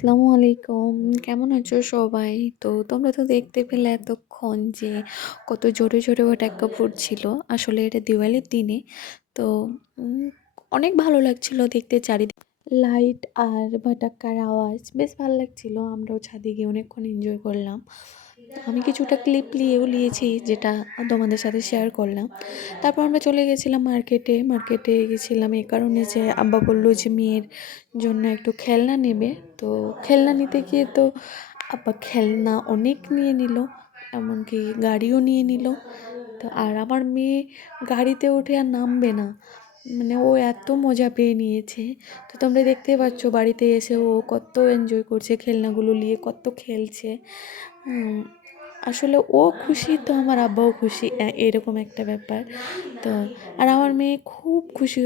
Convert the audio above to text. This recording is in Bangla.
আসসালামু আলাইকুম। কেমন আছো সবাই? তো তোমরা তো দেখতে পেলে এতক্ষণ যে কত জোরে জোরে পটাক্কা ফুটছিল। আসলে এটা দিওয়ালির দিনে। তো উম অনেক ভালো লাগছিল দেখতে চারিদিকে লাইট আর পটাক্কার আওয়াজ বেশ ভালো লাগছিল। আমরাও ছাদে গিয়ে অনেকক্ষণ এনজয় করলাম। আমি কিছুটা ক্লিপ নিয়েছি যেটা তোমাদের সাথে শেয়ার করলাম। তারপর আমরা চলে গেছিলাম মার্কেটে। মার্কেটে গেছিলাম এই কারণে যে আব্বা বলল যে মেয়ের জন্য একটু খেলনা নেবে। তো খেলনা নিতে গিয়ে তো আব্বা খেলনা অনেক নিয়ে নিল, এমনকি গাড়িও নিয়ে নিল। তো আর আমার মেয়ে গাড়িতে উঠে আর নামবে না, মানে ও এত মজা পেয়ে নিয়েছে। তো তোমরা দেখতেই পাচ্ছ বাড়িতে এসে ও কত এনজয় করছে, খেলনাগুলো নিয়ে কত খেলছে। আসলে ও খুশি তো আমার আব্বাও খুশি, এরকম একটা ব্যাপার। তো আর আমার মেয়ে খুব খুশি